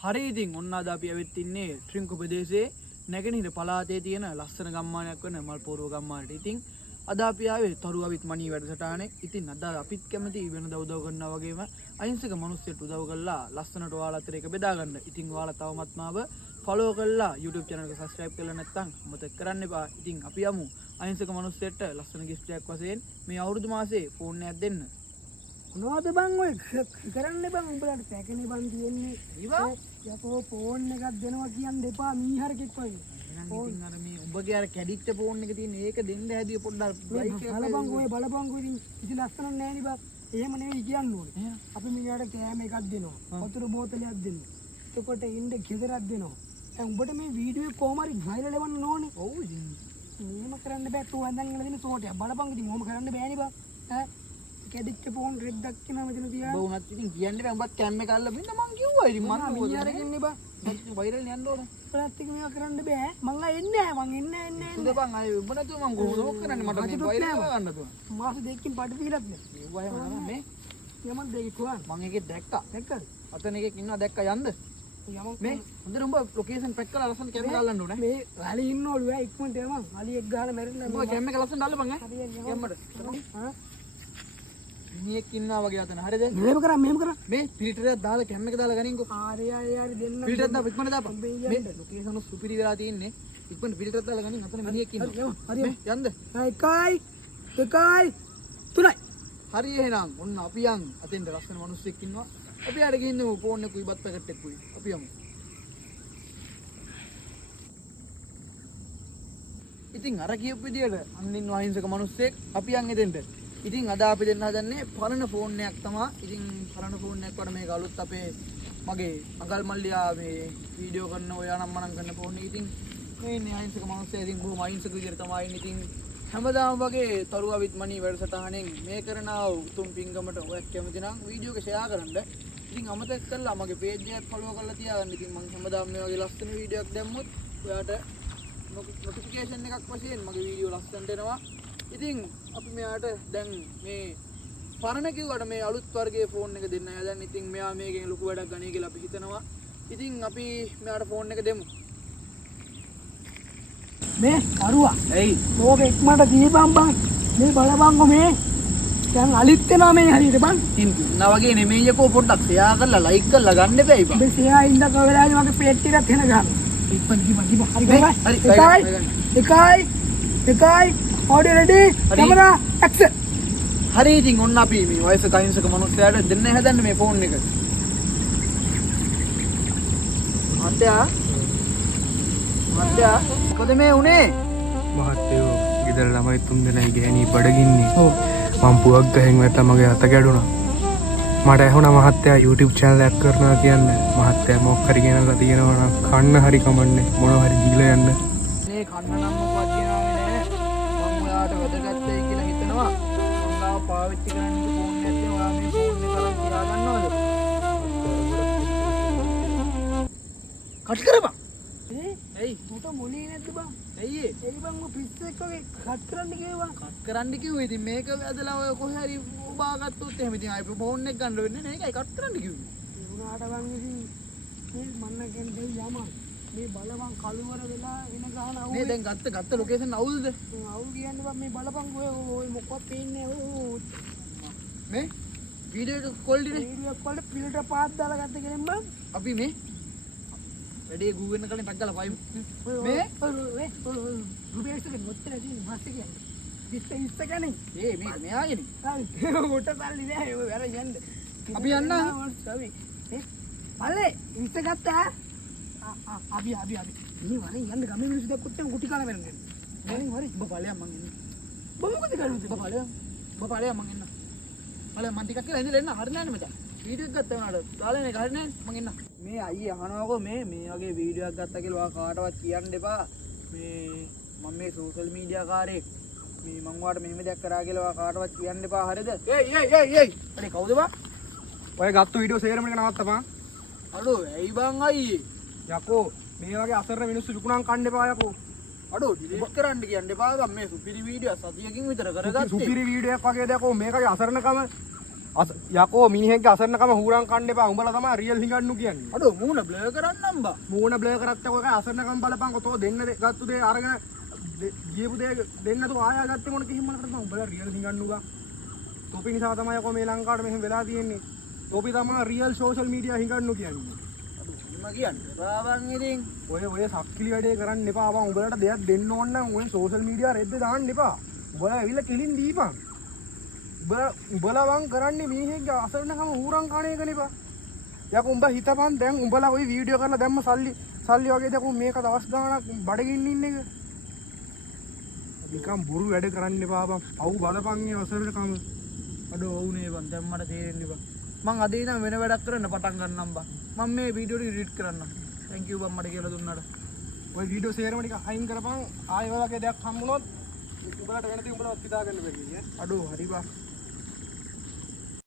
හරි ඉතින් ඔන්න අද අපි ඇවිත් ඉන්නේ ට්‍රින්කු ප්‍රදේශයේ නැගෙනහිර පළාතේ තියෙන ලස්සන ගම්මානයක් වෙන මල්පෝරුව ගම්මානට. ඉතින් අද අපි ආවේ තරු අවිත් මණී වැඩසටහනේ. ඉතින් අද අපිත් කැමති වෙනද උදව් කරනවා වගේම අහිංසක මිනිස්සුන්ට උදව් කරලා ලස්සනට ඔයාලා අතර එක බෙදා ගන්න. ඉතින් ඔයාලා තවමත් මාව ෆලෝ කරලා YouTube channel එක subscribe කරලා නැත්නම් අමතක කරන්න එපා. ඉතින් අපි යමු අහිංසක මිනිස්සුන්ට ලස්සන gift එකක් වශයෙන් මේ අවුරුදු මාසේ ෆෝන් එකක් දෙන්න. මොනවද බං ඔය කරන්න බං උඹලට පැකනේ බං තියෙන්නේ ඉවා යකෝ ෆෝන් එකක් දෙනවා කියන්න එපා මීහරකෙක් වගේ ඉතින් අර මේ උඹගේ අර කැඩිච්ච ෆෝන් එක තියෙන ඒක දෙන්න හැදිය පොඩ්ඩක් බලපං ඔය බලපං ඔය ඉතින් ලස්සන නෑ නේ බං එහෙම නෙවෙයි කියන්න ඕනේ අපි මිනිහාට කෑම එකක් දෙනවා වතුර බෝතලයක් දෙනවා එතකොට ඉන්න ගෙදරක් දෙනවා දැන් උඹට මේ වීඩියෝ එක කොහොම හරි වයිරල් එවන්න ඕනේ ඔව් ඉතින් එහෙම කරන්න බෑ තෝ හඳන් ඉන්න දෙන සෝටයක් බලපං ඉතින් මොහොම කරන්න බෑනේ බං ඈ කැඩිච්ච ෆෝන් රෙද්දක් කියනවා මෙතන තියා උඹ උනත් ඉතින් කියන්නේ බෑ උඹත් කැම් එක අල්ලපු ඉන්න මං කිව්වා ඉතින් මම මීහරකින් නේ බං වයිරල් යන්න ඕන ප්‍රාත්තික මේවා කරන්න බෑ මං එන්නේ නැහැ මං එන්නේ සුදපන් අය උඹ නැතුව මං කොහොමද ඔක් කරන්නේ මට මේ වයිරල් ගන්න තුන මාස දෙකකින් පඩ දීලත් නෑ ඒවයි මම මේ යමන් දෙකේ කොහන් මං එකේ දැක්කා දැක්කද අතන එකෙක් ඉන්නවා දැක්කා යන්ද යමන් මේ හොඳට උඹ ලොකේෂන් පැක් කරලා ලස්සන කැමරා අල්ලන්න ඕනේ මේ වැලි ඉන්නවලු ඈ ඉක්මනට යමන් අලියෙක් ගහලා මැරෙන්න උඹ කැම් එක ලස්සන අල්ලපන් ඈ කැම්මට හා මිනිහෙක් ඉන්නවා වගේ අතන හරිද මෙහෙම කරා මේ ෆිල්ටරයක් දාලා කැම් එක දාලා ගනින්කෝ ආරේ දෙන්න ෆිල්ටරයක් දාපන් ඉක්මනට දාපන් මේ ලොකේෂන් එක සුපිරි වෙලා තියෙන්නේ ඉක්මනට ෆිල්ටරයක් දාලා ගනින් අතන මිනිහෙක් ඉන්නවා හරි යන්ද 1 2 3 හරි එහෙනම් ඔන්න අපි යන් අතෙන්ද ලස්සන මිනිස්සෙක් ඉන්නවා අපි ආඩ ගිහින් ෆෝන් එකකුයි බත් පැකට් එකකුයි අපි යමු ඉතින් අර කියපු විදියට අන්නින් අහිංසක මිනිස්සෙක් අපි යන් එතෙන්ට ඉතින් අද අපි දෙන්න හදන්නේ පරණ ෆෝන් එකක් තමයි ඉතින් පරණ ෆෝන් එකක් වල මේක අලුත් අපේ මගේ අඟල් මල්ලියා මේ වීඩියෝ කරන ඔයා නම් මනම් කරන ෆෝන් එක ඉතින් මේ ඉන්නේ අහිංසක මිනිස්සයා ඉතින් බොහොම අහිංසක විදියට තමයි ඉන්නේ ඉතින් හැමදාම වගේ තරුවා විත් මණී වැඩසටහනෙන් මේ කරන උතුම් පිංගමට ඔයත් කැමති නම් වීඩියෝ එක ෂෙයා කරන්න. ඉතින් අමතක කරලා මගේ පේජ් එකත් ෆලෝ කරලා තියාගන්න. ඉතින් මම හැමදාම මේ වගේ ලස්සන වීඩියෝ එකක් දැම්මොත් ඔයාට නොටිෆිකේෂන් එකක් වශයෙන් මගේ වීඩියෝ ලස්සනට එනවා. ඉතින් අපි මෙයාට දැන් මේ පරණ කිව්වට මේ අලුත් වර්ගයේ ෆෝන් එක දෙන්න හදන්නේ. ඉතින් මෙයා මේකෙන් ලොකු වැඩක් ගන්නේ කියලා අපි හිතනවා. ඉතින් අපි මෙයාට ෆෝන් එක දෙමු. මේ කරුවා එයි ඕක ඉක්මනට දීපන් බං මේ බලපන්කො මේ දැන් අලිත් වෙනවා මේ හරියට බං ඉතින් නා වගේ නෙමෙයියකෝ පොඩ්ඩක් ෂෙයා කරලා ලයික් කරලා ගන්න එපා ඉබා මේ සියා ඉඳ කවදාද මගේ පේට් එකත් එන ගන්න ඉක්මන් දීපන් හරි එකයි ඔඩියෝ රෙඩි කැමරා ඇක්ෂන් හරි ඉතින් ඔන්න අපි මේ වයසක අහිංසක මිනිස්සයාට දෙන්න හදන්නේ මේ ෆෝන් එක මහත්තයා මොකද මේ උනේ මහත්තයෝ ගෙදර ළමයි 3 දෙනයි ගෑණි බඩගින්නේ මම පුවක් ගහෙන් වැටලා මගේ අත ගැඩුණා මට ඇහුණා මහත්තයා YouTube channel එකක් කරනවා කියන්නේ මහත්තයා මොකක් හරි ගෙනල්ලා තියෙනවා නම් කන්න හරි කමන්නේ මොනවා හරි දීලා යන්න මේ කන්න නම් මොකක්ද කියනවානේ නෑ මම ඔයාට වැදගත් වෙයි කියලා හිතනවා මම ගාව පාවිච්චි කරන්න ෆෝන් එකක් තියෙනවා ඔයා මේ ෆෝන් එක අරන් තියා ගන්නවද කට් කරපන් එයි උට මොලේ නැද්ද බං ඇයි එයි බං ඔය පිස් එක වගේ කට් කරන්න කිව්වා කට් කරන්න කිව්වේ ඉතින් මේක වැදලා ඔය කොහේ හරි ඔබා ගත්තොත් එහෙම ඉතින් ආයි ෆෝන් එක ගන්න වෙන්නේ නෑ ඒකයි කට් කරන්න කිව්වේ ඒ වුණාට බං ඉතින් මේ මන්න කියන්නේ යම මේ බලපන් කළුවර වෙලා එන ගහන අවු මේ දැන් ගත්ත ලොකේෂන් අවුල්ද අවු කියන්නේ බං මේ බලපන් ඔය මොකක්ද පේන්නේ මේ වීඩියෝ එක කොල්ඩිනේ වීඩියෝ කොල්ල පිල්ටර් පාත් දාලා ගත්ත කෙනෙක් බං අපි මේ වැඩේ ගූ වෙන කලින් ටක් ගාලා පයිමු මේ රුපියල් මොත්තර දින මාස් එකේ ඉස්ස ගන්නේ ඒ මේක මෙයාගෙන උට සල්ලි නෑ ඔය වැර යන්න අපි යන්න මල්ලේ ඉස්ස ගත්තා අපි මේ වරේ යන්න ගමේ මිනිස්සු දැක්කොත් නම් කුටි කාලා වෙන්නේ නෑ වරේ ඔබ ඵලයක් මං එන්න මොකද කරුද ඔබ ඵලයක් මං එන්න ඵලයක් මං ටිකක් කියලා ඉඳලා එන්න හරි නෑනේ මචං වීඩියෝ එකක් ගත්තා වුණාට දාලා නේ හරි නෑ මං එන්න මේ අයියේ අහනවාකෝ මේ වගේ වීඩියෝ එකක් ගත්තා කියලා ඔයා කාටවත් කියන්න එපා මේ මම මේ සෝෂල් මීඩියා කාරේ මේ මං ඔයාලට මෙහෙම දෙයක් කරා කියලා ඔයා කාටවත් කියන්න එපා හරිද එයි අනේ කවුද බා ඔය ගත්ත වීඩියෝ සේරම එක නවත්තපන් අඩෝ ඇයි බං අයියේ යකෝ මේ වගේ අසරණ මිනිස්සු විකුණන් කන්න එපා යකෝ අඩෝ ඩිලීට් කරන්න කියන්න එපා බං මේ සුපිරි වීඩියෝ සතියකින් විතර කරගත්තේ සුපිරි වීඩියෝ එකක් වගේ දෙයක්ෝ මේකගේ අසරණකම යකෝ මිනිහෙක්ගේ අසරණකම හුරන් කන්න එපා. උඹලා තමයි රියල් හිඟන්නු කියන්නේ. අඩෝ මූණ බ්ලර් කරන්නම් බා. මූණ බ්ලර් කරත් ඔය අසරණකම බලපං තෝ දෙන්න ගත්තු දේ අරගෙන ගියපු දේ දෙන්න තෝ ආයා ගත්තේ මොන කිහිම මොනකටද උඹලා රියල් හිඟන්නු ගා. තොපි නිසා තමයි යකෝ මේ ලංකාවට මෙහෙම වෙලා තියෙන්නේ. තොපි තමයි රියල් සෝෂල් මීඩියා හිඟන්නු කියන්නේ. මම කියන්නේ බාවන් ඉතින් ඔය සක්කිලි වැඩේ කරන්න එපා. බං උඹලට දෙයක් දෙන්න ඕන නම් ඔය සෝෂල් මීඩියා රෙද්ද දාන්න එපා. උඹලා ඇවිල්ලා කෙලින් දීපන්. උඹලා වන් කරන්නේ මිනිහෙක්ගේ අසරණකම හුරන් කණ එකනේ බා. යකෝ උඹ හිතපන් දැන් උඹලා ওই වීඩියෝ කරලා දැම්ම සල්ලි වගේ දකෝ මේක දවස් ගාණක් බඩගින්න ඉන්න එක. නිකන් බොරු වැඩ කරන්න එපා බං. අවු බලපන් මේ අසරණකම. අඩෝ වුනේ බං දැන් මට තේරෙන්නේ බං. මං අද ඉඳන් වෙන වැඩක් කරන්න පටන් ගන්නම් බං. මම මේ වීඩියෝ එක එඩිට් කරන්නම්. thank you බං මට කියලා දුන්නාට. ඔය වීඩියෝ සේරම ටික අයින් කරපන්. ආයෙ ඔය වගේ දෙයක් හම්බුනොත් උඹලට වෙන දේ උඹලවත් හිතා ගන්න බැරි නේ. අඩෝ හරි බං.